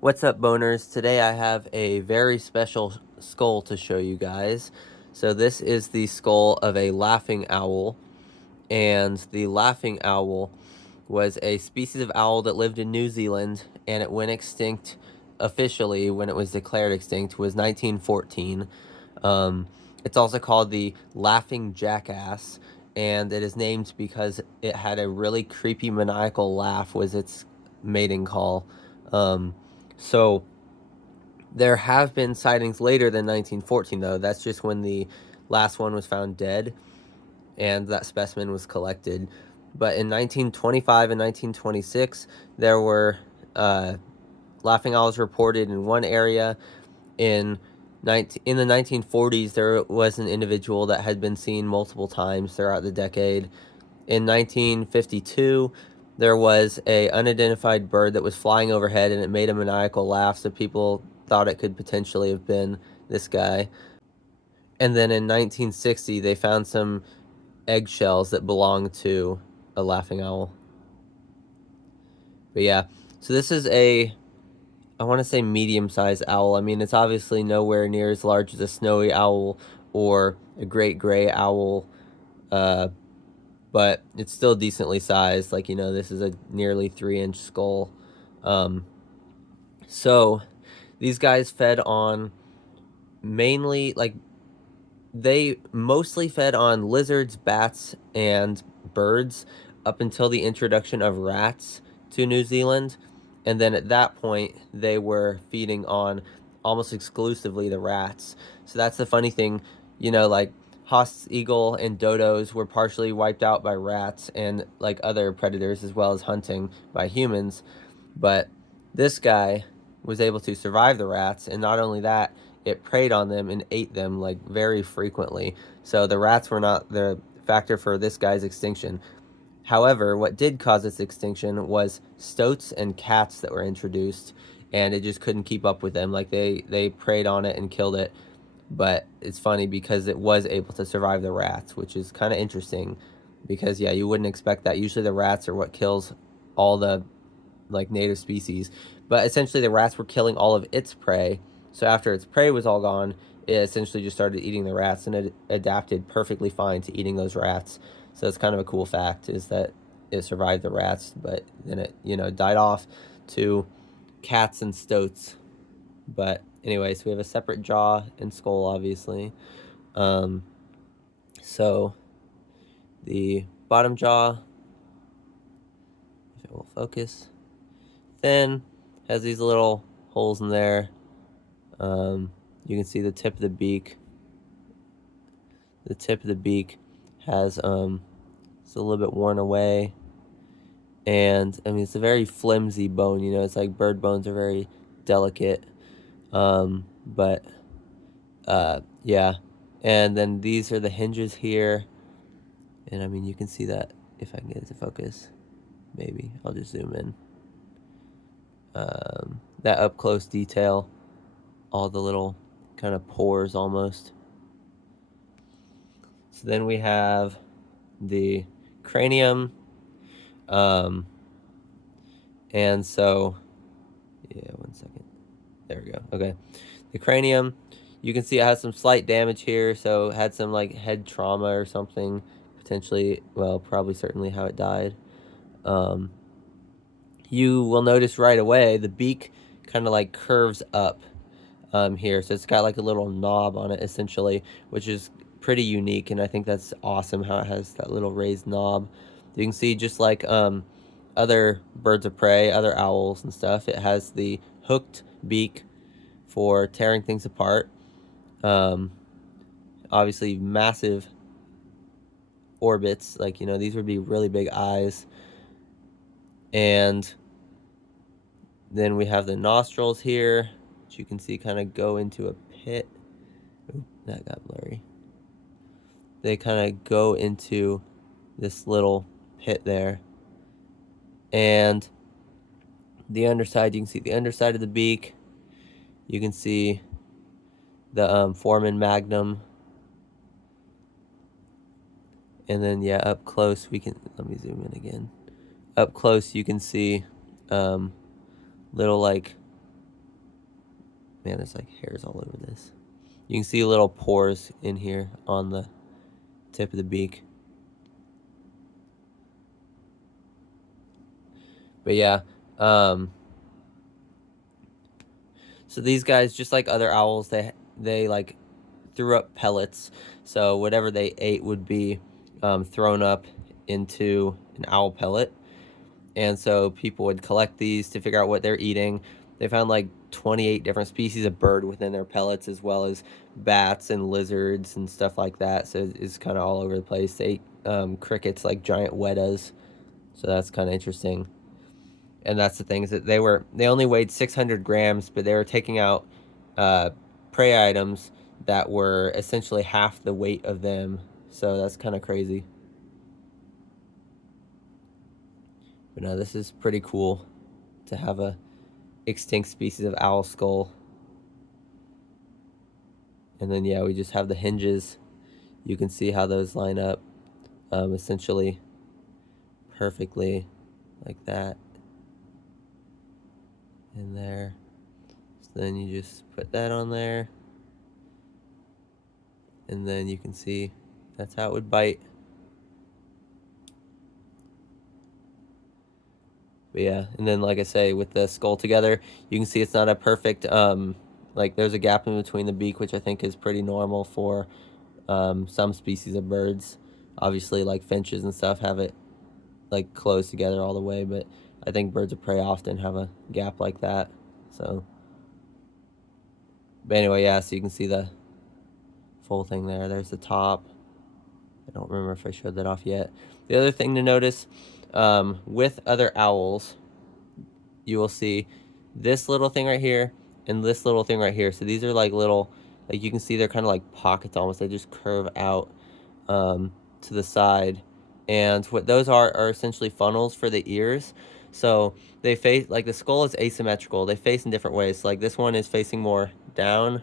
What's up, boners? Today I have a very special skull to show you guys. So this is the skull of a laughing owl, and the laughing owl was a species of owl that lived in New Zealand, and it went extinct officially when it was declared extinct was 1914. It's also called the laughing jackass, and it is named because it had a really creepy maniacal laugh was its mating call. So there have been sightings later than 1914, though. That's just when the last one was found dead and that specimen was collected. But in 1925 and 1926, there were laughing owls reported in one area. In the 1940s, there was an individual that had been seen multiple times throughout the decade. In 1952, there was a unidentified bird that was flying overhead, and it made a maniacal laugh, so people thought it could potentially have been this guy. And then in 1960, they found some eggshells that belonged to a laughing owl. But yeah, so this is I want to say medium-sized owl. I mean, it's obviously nowhere near as large as a snowy owl or a great gray owl, uh, but it's still decently sized. Like, this is a nearly 3-inch skull. Um, so these guys fed on mainly, like, they mostly fed on lizards, bats, and birds up until the introduction of rats to New Zealand. And then at that point, they were feeding on almost exclusively the rats. So that's the funny thing, like Haast's eagle and dodos were partially wiped out by rats and like other predators as well as hunting by humans. But this guy was able to survive the rats, and not only that, it preyed on them and ate them like very frequently. So the rats were not the factor for this guy's extinction. However, what did cause its extinction was stoats and cats that were introduced, and it just couldn't keep up with them. Like they preyed on it and killed it. But it's funny because it was able to survive the rats, which is kind of interesting because yeah, you wouldn't expect that. Usually the rats are what kills all the like native species. But essentially the rats were killing all of its prey. So after its prey was all gone, it essentially just started eating the rats, and it adapted perfectly fine to eating those rats. So it's kind of a cool fact is that it survived the rats, but then it, died off to cats and stoats. But anyway, so we have a separate jaw and skull, obviously. Um, so the bottom jaw, if it will focus, thin, has these little holes in there. You can see the tip of the beak. The tip of the beak has it's a little bit worn away, and I mean it's a very flimsy bone. It's like bird bones are very delicate, but yeah. And then these are the hinges here, and I mean you can see that if I can get it to focus. Maybe I'll just zoom in. That up close detail, all the little kind of pores almost. So then we have the cranium. And so, yeah, 1 second. There we go. Okay. The cranium, you can see it has some slight damage here. So it had some like head trauma or something, potentially, well, probably certainly how it died. You will notice right away the beak kind of like curves up here. So it's got like a little knob on it essentially, which is pretty unique. And I think that's awesome how it has that little raised knob. You can see just like other birds of prey, other owls and stuff, it has the hooked beak for tearing things apart. Obviously massive orbits, like, these would be really big eyes. And then we have the nostrils here, which you can see kind of go into a pit. Ooh, that got blurry. They kind of go into this little pit there. And the underside, you can see the underside of the beak. You can see the foramen magnum. And then, yeah, up close, let me zoom in again. Up close, you can see little, like, Man, there's like hairs all over this. You can see little pores in here on the tip of the beak. But yeah, so these guys, just like other owls, they like threw up pellets. So whatever they ate would be thrown up into an owl pellet. And so people would collect these to figure out what they're eating. They found like 28 different species of bird within their pellets, as well as bats and lizards and stuff like that. So it's kind of all over the place. They ate crickets like giant wettas. So that's kind of interesting. And that's the thing, is that they only weighed 600 grams, but they were taking out prey items that were essentially half the weight of them. So that's kind of crazy. But no, this is pretty cool to have a extinct species of owl skull. And then yeah, we just have the hinges. You can see how those line up essentially perfectly like that in there. So then you just put that on there, and then you can see that's how it would bite. But yeah, and then like I say, with the skull together, you can see it's not a perfect like there's a gap in between the beak, which I think is pretty normal for some species of birds. Obviously, like finches and stuff have it like closed together all the way, but I think birds of prey often have a gap like that. So, but anyway, yeah, so you can see the full thing there. There's the top. I don't remember if I showed that off yet. The other thing to notice, with other owls, you will see this little thing right here and this little thing right here. So these are like little, like you can see they're kind of like pockets almost. They just curve out to the side. And what those are essentially funnels for the ears. So they face, like the skull is asymmetrical. They face in different ways. Like this one is facing more down,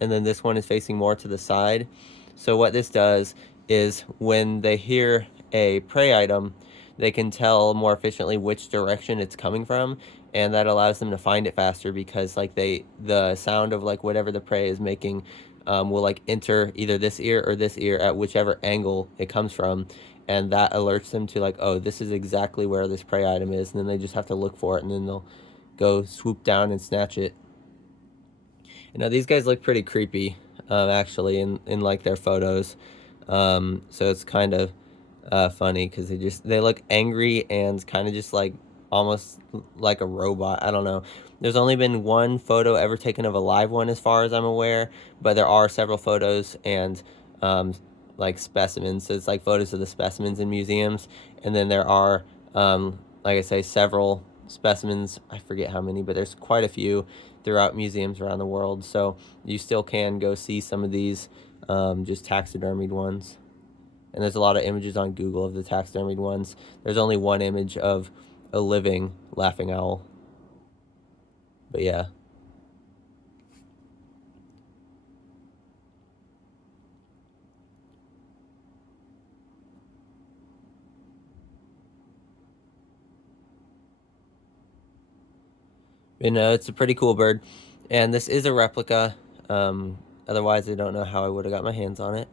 and then this one is facing more to the side. So what this does is when they hear a prey item, they can tell more efficiently which direction it's coming from, and that allows them to find it faster, because like the sound of like whatever the prey is making will like enter either this ear or this ear at whichever angle it comes from, and that alerts them to like, oh, this is exactly where this prey item is, and then they just have to look for it, and then they'll go swoop down and snatch it. And now these guys look pretty creepy, actually, in like their photos. So it's kind of funny, because they look angry and kind of just like almost like a robot. I don't know. There's only been one photo ever taken of a live one, as far as I'm aware, but there are several photos and like specimens. So it's like photos of the specimens in museums, and then there are like I say, several specimens. I forget how many, but there's quite a few throughout museums around the world. So you still can go see some of these just taxidermied ones. And there's a lot of images on Google of the taxidermied ones. There's only one image of a living laughing owl. But yeah. You know, it's a pretty cool bird. And this is a replica. Otherwise, I don't know how I would have got my hands on it.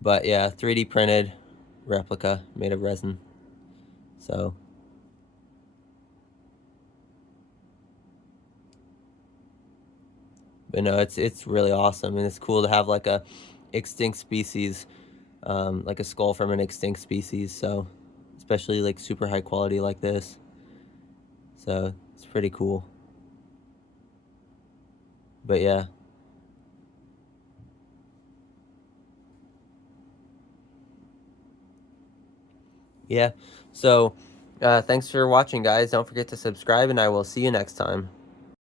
But yeah, 3D printed replica made of resin. So, but no, it's really awesome, and it's cool to have like a extinct species, like a skull from an extinct species. So, especially like super high quality like this. So it's pretty cool. But yeah. Yeah. So, thanks for watching, guys. Don't forget to subscribe, and I will see you next time.